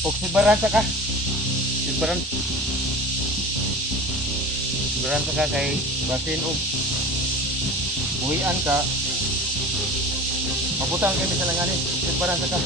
Og sibaran ka. Sibaran. Sibaran ka kay basin og buhian ka. Mabutang kami sa langanin. Sibaran ka.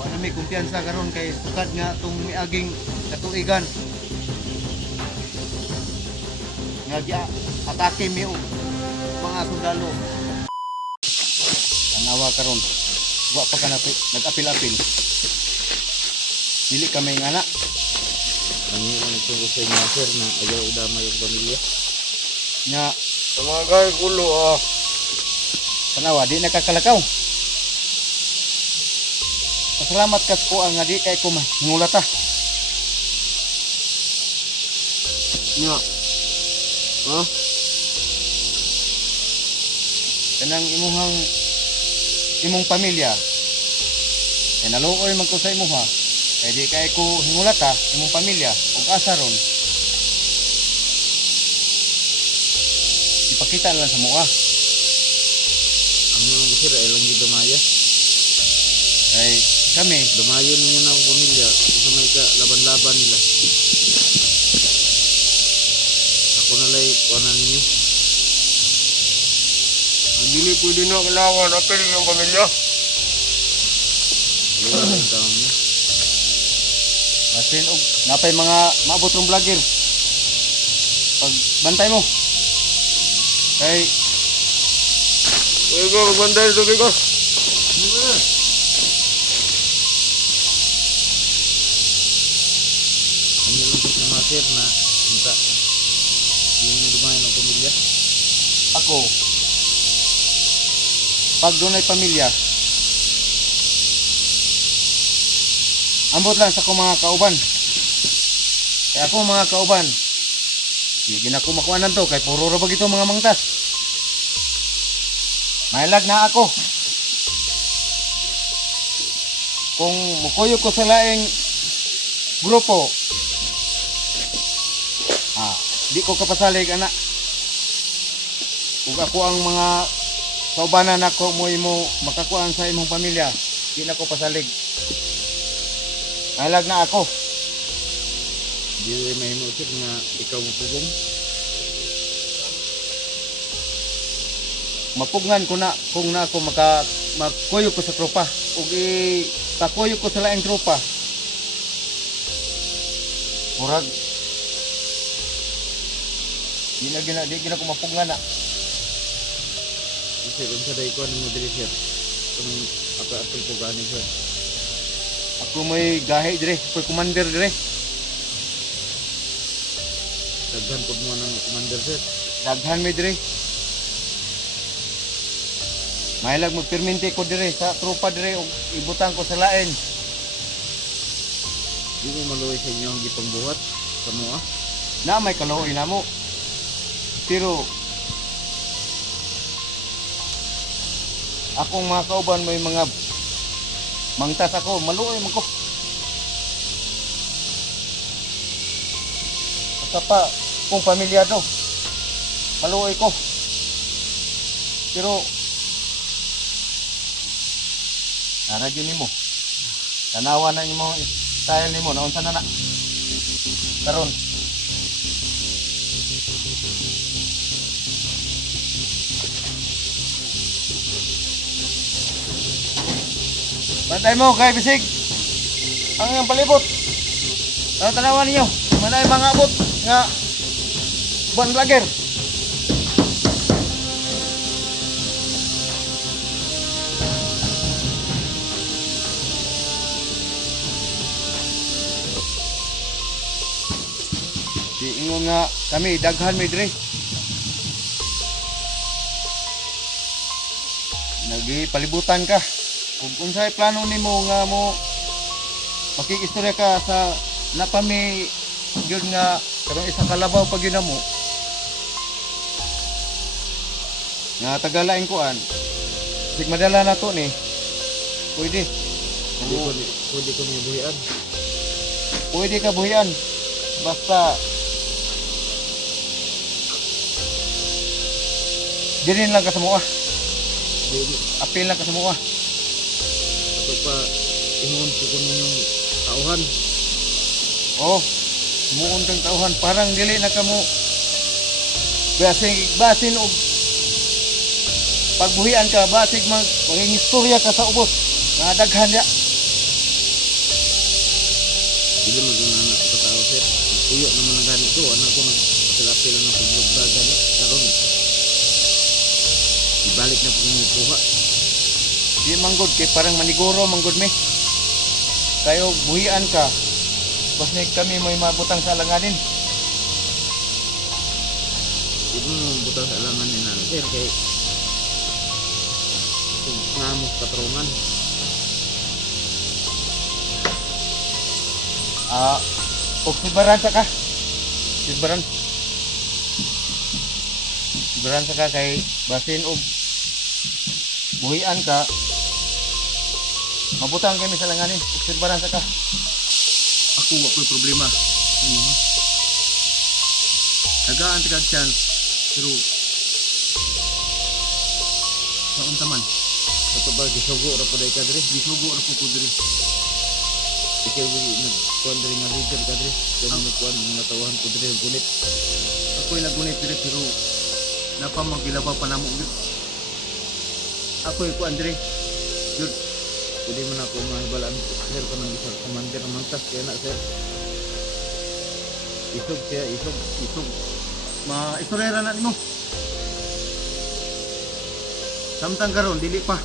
Wala may kumpiyansa karon kay sukad nga tong miaging katuigan. Nga atake mi og mga sundalo. Tanawa karon. Wa pa ka nag-apil-apil. Dili kami nga na. Ang yung itong sa inyo sir na ayaw idamay yung pamilya. Nga Sa mga guys, ulo tanawa di nakakalakaw. Pasalamat ka ko ang nga di kay ko mangulata. Nga. Ha? Kanang imong pamilya. Kay naluoy man ko sa imuha. Kay di kay ko hingulata imong pamilya ug asa ron. Ipakita na lang sa mua. Ang yung sir ay lang yung dumaya. Kay kami Dumayo ninyo na ang pamilya sa may laban-laban nila. Ako na lang kuhanan ninyo. Dili pwede na kailangan. Apel yung pamilya. Wala ang taong niya. basin og napay mga maabot rong vlogger. Pag bantay mo. Kay Kaya ko, magbantay ito ko. Ang yung lang sa mga sir na hinta. Hindi nyo dumayo ng pamilya. ako pag dunay pamilya ambot lang sa akong mga kauban. Kaya ako mga kauban hindi na ko makuanan to kay puro ra bag ito mga mangtas. Mailag na ako. Kung mukuyo ko sa laing grupo, di ko kapasalig ana. Ug ako ang mga kaubanan nako mo imo makakuan sa imong pamilya, di na ko pasalig. Mailag na ako. Hindi may mo sir nga ikaw mapugong. Mapugngan ko na kung na ako magkuyo ko sa tropa ug ikakuyo ko sa laing tropa. Murag di gina ko mapugngan na. Sir, kung sa day ko, ano mo dili sir? Kung apa-apil po gani sir. Ako may gahe dire, ako commander dire. Daghan po mo ng commander sir. Daghan may dire. Mailag magperminti ko dire sa tropa dire ug ibutang ko sa lain. Di mo maluwi sa inyo ang gipangbuhat sa mga. Na may kaluoy na mo. Pero akong mga kauban may mga mangtas ako, maluoy man ko. Basta pa kung pamilyado, maluoy ko. Pero naragyo nimo. Tanawa na nimo style nimo naunsa na karon. Bantay mo kay bisig. Ang iyong palibot. Ano tanawan ninyo? Manay mga abot nga buwan vlogger. Ingon nga kami daghan may dire. Nagipalibutan ka. Kung unsay plano nimo nga mo makikistorya ka sa napami yun nga karong isang kalabaw pag yun mo nga tagalain kuan sig madala na to ni pwede Pwede ko niyo buhian. pwede ka buhian basta dirin lang ka sa mua Dili. apil lang ka sa mua. Ato pa ingon po ko ninyong tauhan. Oh, muon kang tauhan parang dili na kamo basin og pagbuhian ka basig manging istorya ka sa ubos nga daghan ya. Dili magana sa tao sir. Tuyo naman ang ganit ko. Anak ko nagpapilapil na paglubra ganit. Karon ibalik na po yung kuha. Di manggod kay parang maniguro manggod mi. Kayo buhian ka. Bas ni kami may mabutang sa alanganin. Di mo butang sa alangan ni na sir kay ngamok katrongan. Og sibaran sa ka. Sibaran. Sibaran sa ka kay basin og buhian ka. Mabutang kami sa alanganin. Og sibaran sa ka. Ako wa ko'y problema. Ano ha? Tagaan tigag chance pero sa unta man Sa tubag gisugo ra pud ka diri. gisugo ra ko diri. Ikaw nagkuhan diri nga leader ka diri. Kaya nagkuhan nga tawahan ko diri ang gunit. Ako'y nagunit diri pero napamagilabaw pa namo gyud. Ako'y kuan diri. Jud Pwede mo na ako mahibalaan sir ka ng isang commander ng mantas kaya na sir. Isog siya, isog. isog maistorera na nimo. Samtang karon dili pa.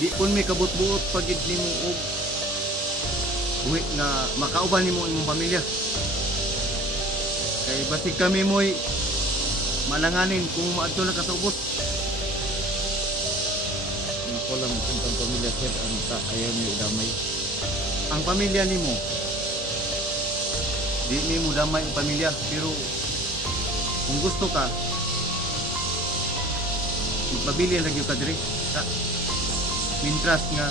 Di pun may kabut-buot pagid nimo og uwi nga makauban nimo imong pamilya. Kay basig kami mo'y malanganin kung maadto na ka sa ubos. Ako lang ang pamilya sir ang ayaw niyo idamay. Ang pamilya nimo di nimo damay ang pamilya pero kung gusto ka magpabili lagi ka diri sa mintras nga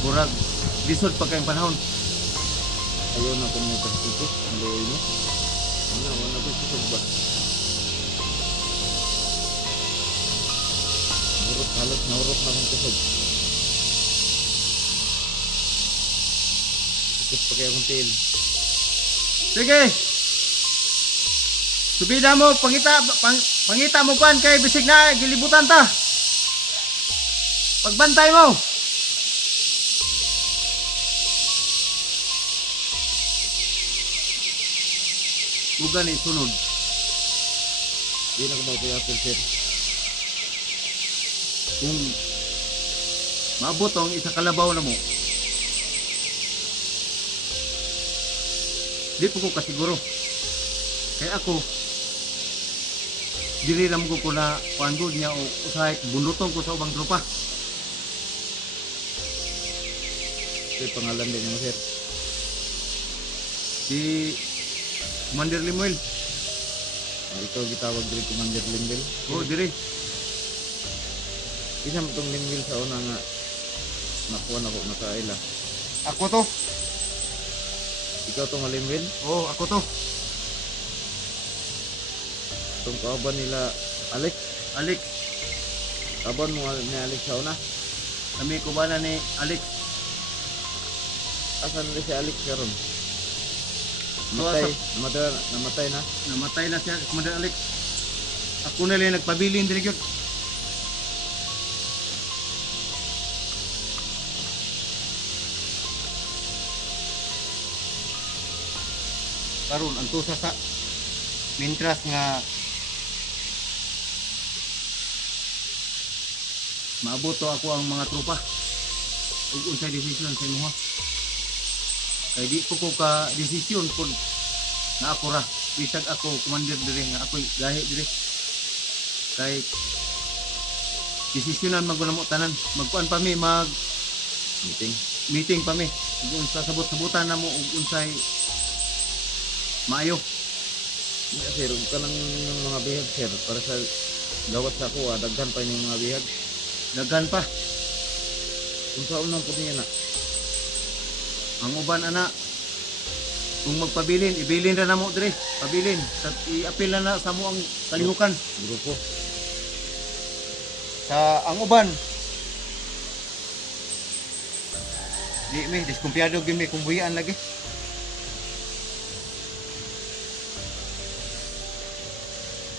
burag lisod pa kayong panahon. Ayaw na kung may pagsikos. Ang layo mo. Wala ko sikos ba? Halos naurot na akong kusog. Sikos pa kaya akong tail. Sige. Subida mo pangita mo kan kay bisig na gilibutan ta. Pagbantay mo. Bugan ni sunod. Di na ko mapayapil sir. Kung maabot ang isa kalabaw na mo. Di po ko kasiguro. Kaya ako dili lang ko na kuandod niya o usahay bunutong ko sa ubang tropa. Sir, pangalan din mo sir. Si Commander Limuel. Ikaw gitawag diri Commander Limbil. O diri. Isa mo tong Limbil sa una nga nakuha na ko nakaila. Ako to. Ikaw tong Limbil. Oh, ako to. Itong kauban nila Alex. Alex. Kauban mo ni Alex sa una. Kami ko ba na ni Alex? Asan na si Alex karon? Namatay. Namatay na. Namatay na siya, Commander Alex. Ako na lang nagpabilin diri gyud. Karon ang tusa sa mintras nga maabot to ako ang mga tropa ug unsay desisyon sa imo ha. Kay di ko ka desisyon kun na ako ra bisag ako commander dire nga ako'y gahi dire. Kay desisyonan magulamo tanan magkuan pa mi mag meeting pa mi ug unsa sabot-sabutan namo ug unsay maayo. Yeah, sir, ka ng mga bihag sir para sa gawat sa ako daghan pa yung mga bihag. Daghan pa Kung sa unang po niya na. ang uban ana kung magpabilin ibilin ra namo dire pabilin sa iapil na sa mo ang kalihukan Grupo. sa ang uban Di mi diskumpiyado gyud mi kung buhian lagi.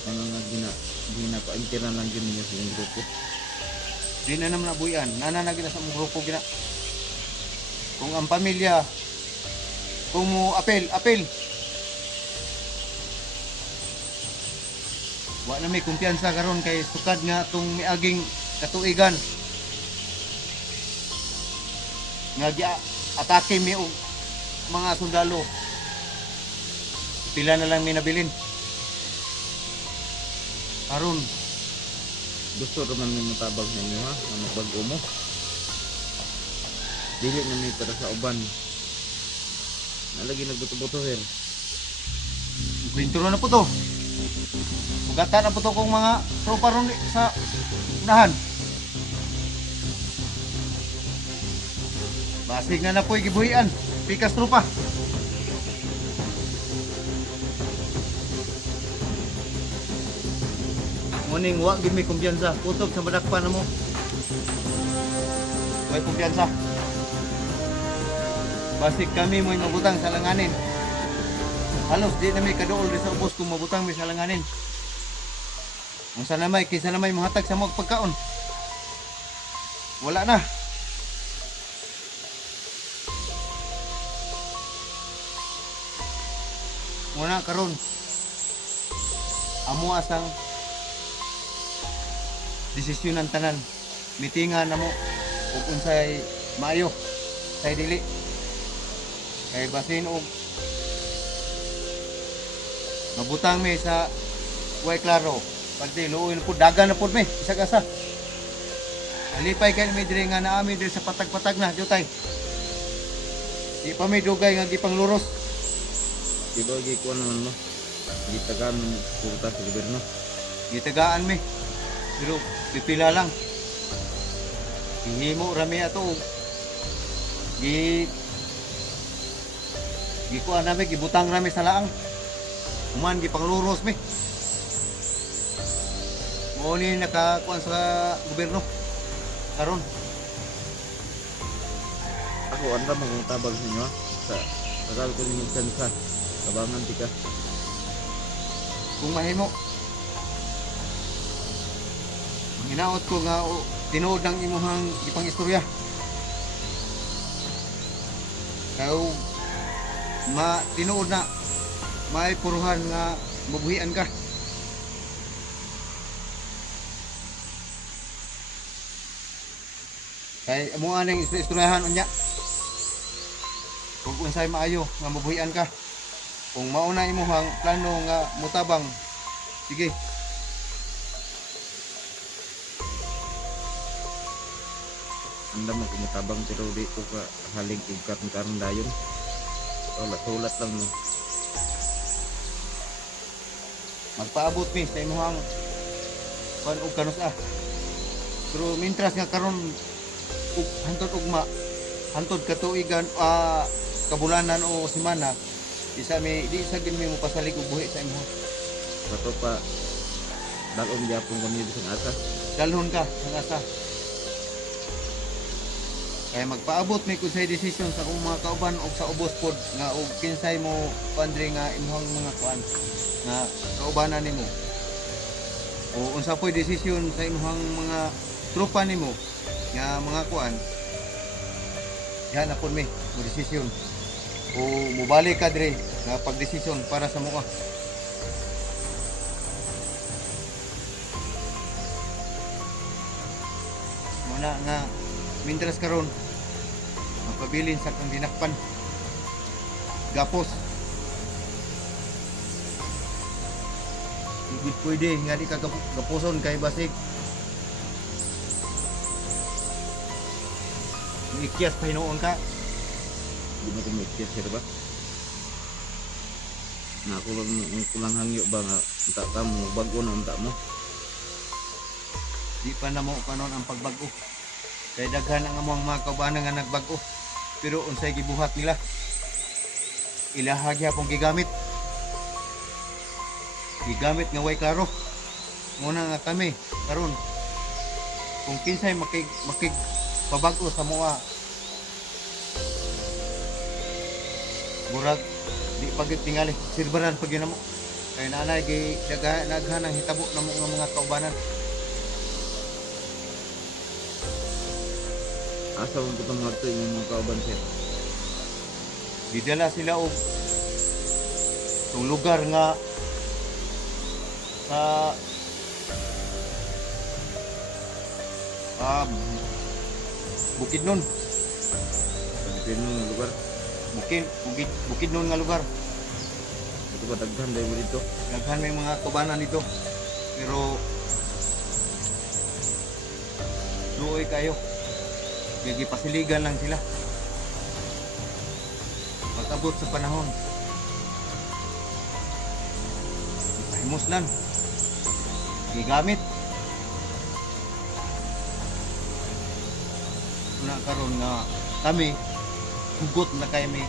Ano nga ginapaintiran lang yun niya sa yung grupo. Di na naman nabuhian. Nana na gina sa mong grupo gina. Kung ang pamilya kung mo apel. Wa na may kumpiyansa karon kay sukad nga tong miaging katuigan. Nga atake mi og mga sundalo. Pila na lang mi nabilin. Karon Gusto naman may matabag sa inyo ha, na magbago mo. Dili na may para sa uban. Nalagi nagbuto-buto sir. kwentro na po to. Sugatan na po to kung mga tropa ron sa unahan. Basig na po gibuhian. Pikas tropa. Muning wa gid may kumpiyansa. Kutob sa madakpan na mo. Way kumpiyansa. Basig kami mo'y mabutang sa langanin. Halos di na may kaduol rin sa ubos kung mabutang may sa langanin. Ang sana may, kaysa na may mahatag sa mga pagkaon. Wala na. Muna karon. Amo asang desisyon ng tanan. Mitingan na mo ug unsay maayo say dili. Kay basin og mabutang mi sa way klaro. Pagdi luoy na po dagan na pod mi isa-asa. Alipay kay mi diri nga naami diri sa patag-patag na jutay. Di pa mi dugay nga gipangluros. Diba gikuha naman mo. Gitagaan mo pupunta sa gobyerno. Gitagaan mi. Pero pipila lang. Hihimo rami ato. Gikuha namin, gibutang namin sa laang. Human, gipangluros mi. Mo ni nakakuan sa gobyerno. Karon. Ako anda magutabag sa inyo ha. Sa tagal ko ni sa kabangan tika. Kung mahimo. Hinaot ko nga tinuod ng imuhang ipang istorya. Kaya tinuod na may puruhan nga mabuhian ka. Kaya mo anong istoryahan unya. Kung unsay maayo nga mabuhian ka. Kung mauna imuhang plano nga mutabang, sige. Anda mo kumutabang pero di ko ka haling karon dayon. Ulat lang mo. Magpaabot mi sa imuhang kuan og kanus ah. Pero mintras nga karon ug hantod ugma, hantod katuigan kabulanan o semana, di sa gid mi mo pasalig og buhi sa imong. Kato pa dalom gyapon kami sa asa. Dalhon ka ang asa. Kaya magpaabot mi kun say desisyon sa akong mga kauban og sa ubos pod nga og kinsay mo pandre nga imong mga kuan nga kaubanan nimo. O unsa po'y desisyon sa imong mga tropa nimo nga mga kuan. Yan na pod mi mo desisyon. O mubalik ka dire nga pagdesisyon para sa mga. Muna nga mintras karon magpabilin sa kang dinakpan gapos hindi pwede nga di ka gapuson kay basig ikyas pa hinoon ka. Di mo kumikit sir ba? Na ako lang hangyo ba nga unta ka mo bago na unta mo. Di pa na mo panon ang pagbago kay daghan ang among mga kaubanan nga nagbago pero unsay gibuhat nila ilahag yapon gigamit nga way klaro muna nga kami karon kung kinsay makig pabago sa mga Murag di pag tingali sirbaran pag yun mo. Kay nanay kay naghanang hitabo na mo nga mga kaubanan. Asa mo putang mga to yung mga kauban sir? Didala sila og tong lugar nga sa Bukidnon. Pagpin mo lugar. Bukidnon nga lugar. Ito ba daghan dahil mo dito? Daghan may mga kubanan dito. Pero luoy kayo. Gigi pasiligan lang sila. Pag-abot sa panahon. Ipahimuslan. Gigamit. Na karon nga kami hugot na kay may